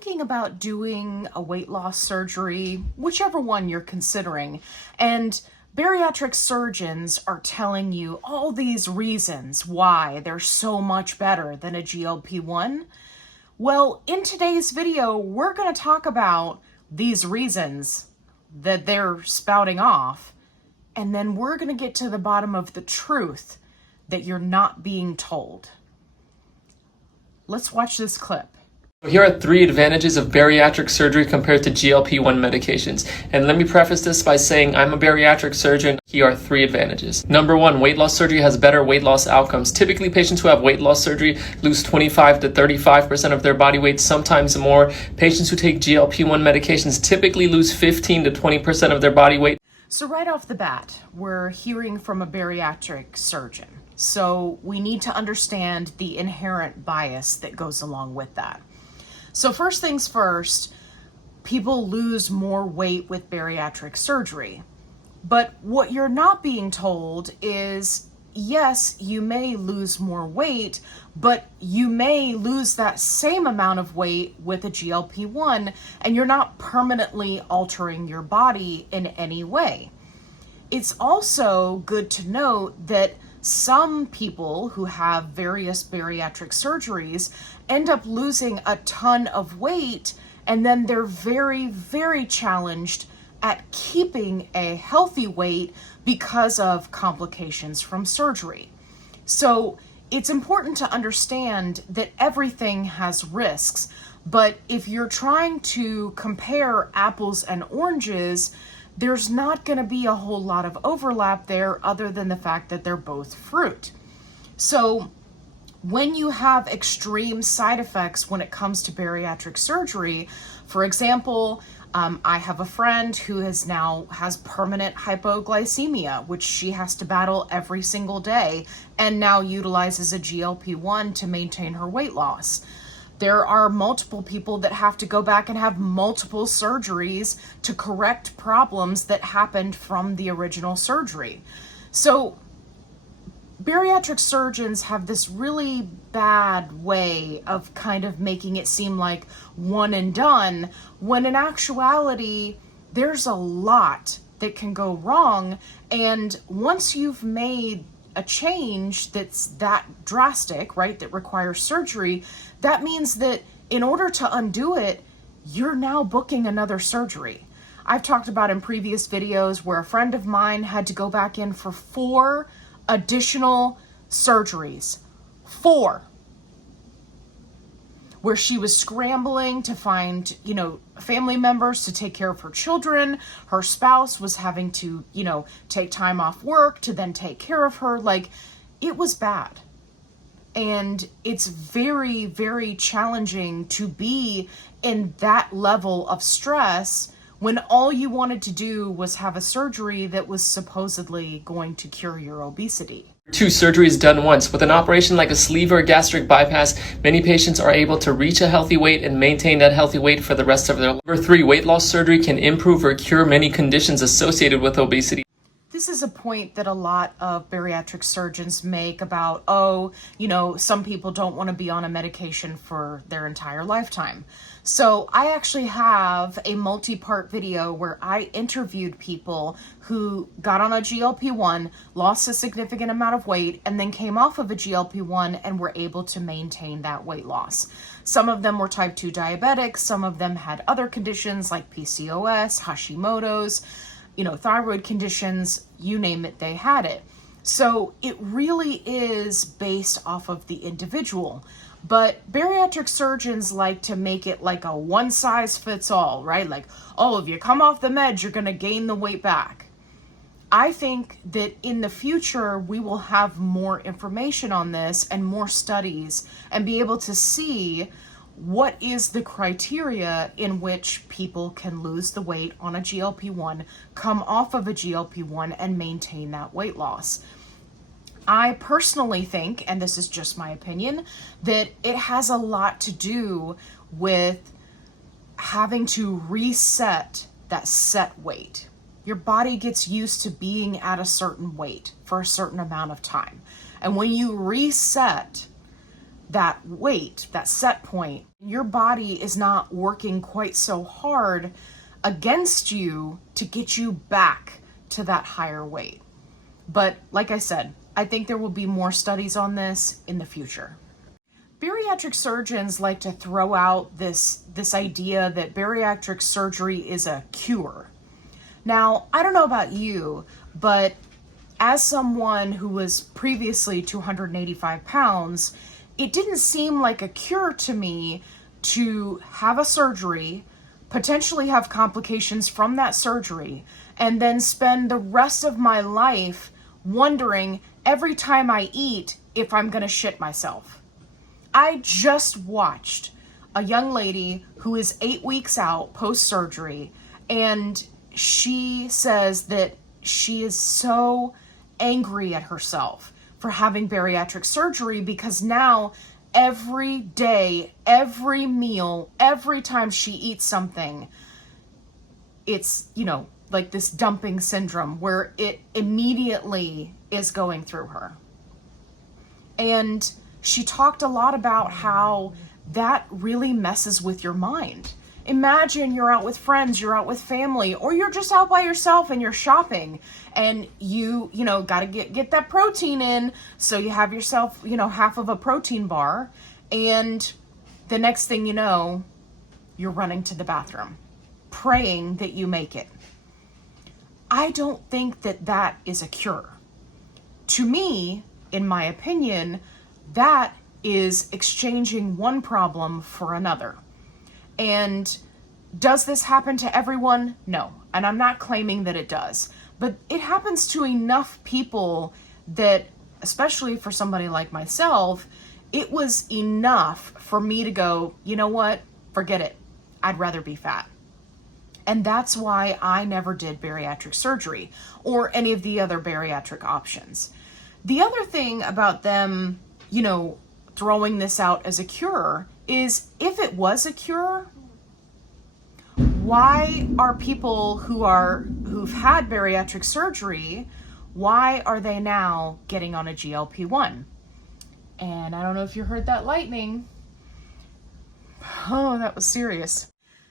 thinking about doing a weight loss surgery, whichever one you're considering, and bariatric surgeons are telling you all these reasons why they're so much better than a GLP-1, well, in today's video, we're going to talk about these reasons that they're spouting off, and then we're going to get to the bottom of the truth that you're not being told. Let's watch this clip. Here are 3 advantages of bariatric surgery compared to GLP-1 medications. And let me preface this by saying I'm a bariatric surgeon. Here are 3 advantages. Number 1, weight loss surgery has better weight loss outcomes. Typically, patients who have weight loss surgery lose 25 to 35% of their body weight, sometimes more. Patients who take GLP-1 medications typically lose 15 to 20% of their body weight. So right off the bat, we're hearing from a bariatric surgeon. So we need to understand the inherent bias that goes along with that. So first things first, people lose more weight with bariatric surgery. But what you're not being told is, yes, you may lose more weight, but you may lose that same amount of weight with a GLP-1, and you're not permanently altering your body in any way. It's also good to note that some people who have various bariatric surgeries end up losing a ton of weight, and then they're very, very challenged at keeping a healthy weight because of complications from surgery. So it's important to understand that everything has risks, but if you're trying to compare apples and oranges, there's not going to be a whole lot of overlap there other than the fact that they're both fruit. So when you have extreme side effects when it comes to bariatric surgery, for example, I have a friend who has permanent hypoglycemia, which she has to battle every single day, and now utilizes a GLP-1 to maintain her weight loss. There are multiple people that have to go back and have multiple surgeries to correct problems that happened from the original surgery. So bariatric surgeons have this really bad way of kind of making it seem like one and done, when in actuality, there's a lot that can go wrong. And once you've made a change that's that drastic, right, that requires surgery, that means that in order to undo it, you're now booking another surgery. I've talked about in previous videos where a friend of mine had to go back in for 4 additional surgeries. 4. Where she was scrambling to find, family members to take care of her children. Her spouse was having to, take time off work to then take care of her. Like, it was bad. And it's very, very challenging to be in that level of stress when all you wanted to do was have a surgery that was supposedly going to cure your obesity. 2 surgeries done once. With an operation like a sleeve or gastric bypass, many patients are able to reach a healthy weight and maintain that healthy weight for the rest of their life. Number 3, weight loss surgery can improve or cure many conditions associated with obesity. This is a point that a lot of bariatric surgeons make about, some people don't want to be on a medication for their entire lifetime. So I actually have a multi-part video where I interviewed people who got on a GLP-1, lost a significant amount of weight, and then came off of a GLP-1 and were able to maintain that weight loss. Some of them were type 2 diabetics, some of them had other conditions like PCOS, Hashimoto's, thyroid conditions, you name it, they had it. So it really is based off of the individual. But bariatric surgeons like to make it like a one size fits all, right? Like, if you come off the meds, you're going to gain the weight back. I think that in the future, we will have more information on this and more studies and be able to see what is the criteria in which people can lose the weight on a GLP-1, come off of a GLP-1, and maintain that weight loss. I personally think, and this is just my opinion, that it has a lot to do with having to reset that set weight. Your body gets used to being at a certain weight for a certain amount of time. And when you reset that weight, that set point, Your body is not working quite so hard against you to get you back to that higher weight. But like I said, I think there will be more studies on this in the future. Bariatric surgeons like to throw out this idea that bariatric surgery is a cure. Now, I don't know about you, but as someone who was previously 285 pounds, it didn't seem like a cure to me to have a surgery, potentially have complications from that surgery, and then spend the rest of my life wondering every time I eat if I'm gonna shit myself. I just watched a young lady who is 8 weeks out post-surgery, and she says that she is so angry at herself for having bariatric surgery because now every day, every meal, every time she eats something, it's, like this dumping syndrome where it immediately is going through her. And she talked a lot about how that really messes with your mind. Imagine you're out with friends, you're out with family, or you're just out by yourself and you're shopping and you got to get that protein in. So you have yourself, half of a protein bar, and the next thing you know, you're running to the bathroom, praying that you make it. I don't think that that is a cure. To me, in my opinion, that is exchanging one problem for another. And does this happen to everyone? No. And I'm not claiming that it does. But it happens to enough people that, especially for somebody like myself, it was enough for me to go, you know what? Forget it. I'd rather be fat. And that's why I never did bariatric surgery or any of the other bariatric options. The other thing about them, throwing this out as a cure is, if it was a cure, why are people who've had bariatric surgery, why are they now getting on a GLP1? And I don't know if you heard that lightning. Oh, that was serious.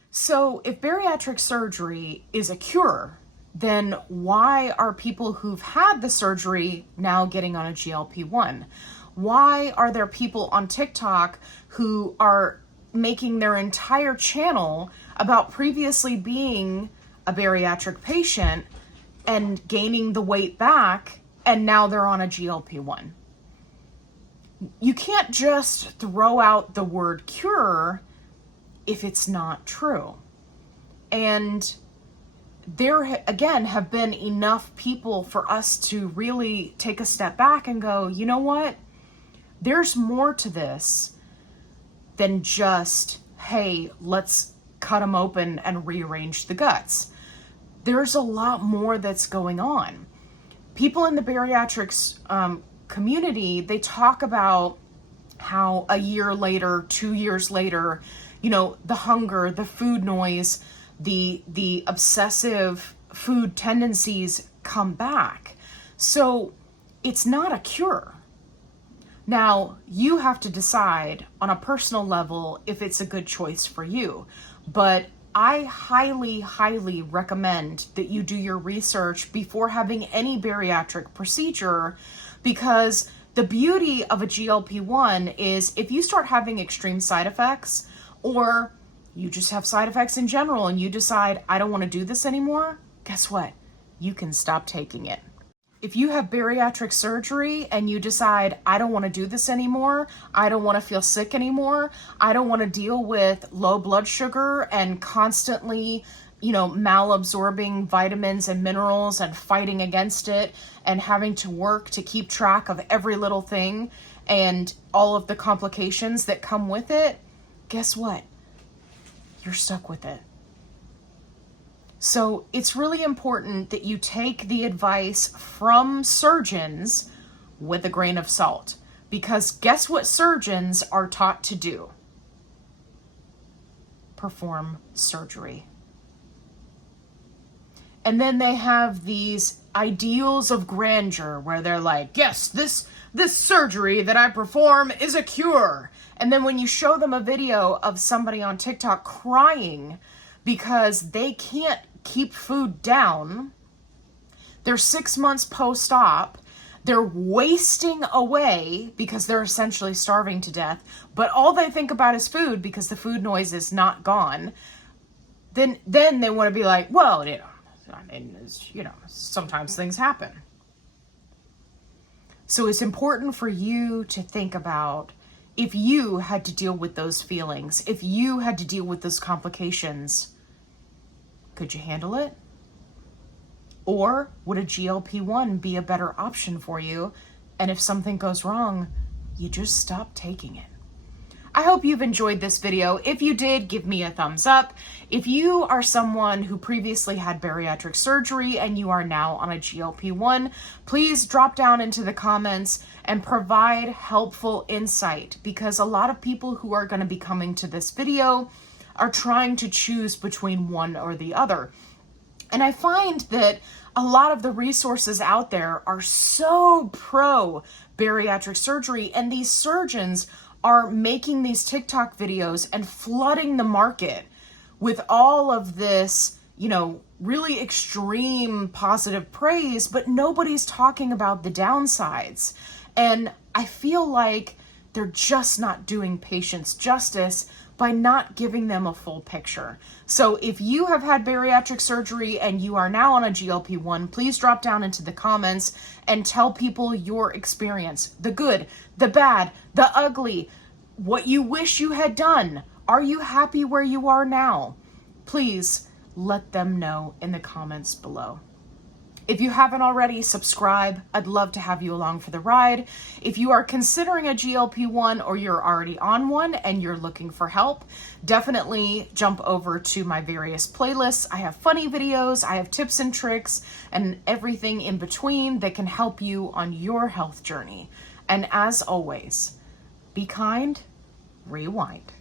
So if bariatric surgery is a cure, then why are people who've had the surgery now getting on a GLP-1? Why are there people on TikTok who are making their entire channel about previously being a bariatric patient and gaining the weight back, and now they're on a GLP-1? You can't just throw out the word cure if it's not true. And there, again, have been enough people for us to really take a step back and go, you know what? There's more to this than just, hey, let's cut them open and rearrange the guts. There's a lot more that's going on. People in the bariatrics community, they talk about how a year later, 2 years later, the hunger, the food noise, the obsessive food tendencies come back. So it's not a cure. Now, you have to decide on a personal level if it's a good choice for you. But I highly, highly recommend that you do your research before having any bariatric procedure, because the beauty of a GLP-1 is if you start having extreme side effects, or you just have side effects in general and you decide, I don't want to do this anymore, guess what? You can stop taking it. If you have bariatric surgery and you decide, I don't want to do this anymore, I don't want to feel sick anymore, I don't want to deal with low blood sugar and constantly, malabsorbing vitamins and minerals and fighting against it and having to work to keep track of every little thing and all of the complications that come with it, guess what? You're stuck with it. So it's really important that you take the advice from surgeons with a grain of salt, because guess what surgeons are taught to do? Perform surgery. And then they have these ideals of grandeur where they're like, yes, this surgery that I perform is a cure. And then when you show them a video of somebody on TikTok crying because they can't keep food down, they're 6 months post-op, they're wasting away because they're essentially starving to death, but all they think about is food because the food noise is not gone, then they want to be like, well, sometimes things happen. So it's important for you to think about, if you had to deal with those feelings, if you had to deal with those complications, could you handle it? Or would a GLP-1 be a better option for you? And if something goes wrong, you just stop taking it. I hope you've enjoyed this video. If you did, give me a thumbs up. If you are someone who previously had bariatric surgery and you are now on a GLP-1, please drop down into the comments and provide helpful insight, because a lot of people who are going to be coming to this video are trying to choose between one or the other. And I find that a lot of the resources out there are so pro bariatric surgery, and these surgeons are making these TikTok videos and flooding the market with all of this, really extreme positive praise, but nobody's talking about the downsides. And I feel like they're just not doing patients justice by not giving them a full picture. So if you have had bariatric surgery and you are now on a GLP-1, please drop down into the comments and tell people your experience. The good, the bad, the ugly, what you wish you had done. Are you happy where you are now? Please let them know in the comments below. If you haven't already, subscribe. I'd love to have you along for the ride. If you are considering a GLP-1 or you're already on one and you're looking for help, definitely jump over to my various playlists. I have funny videos, I have tips and tricks, and everything in between that can help you on your health journey. And as always, be kind, rewind.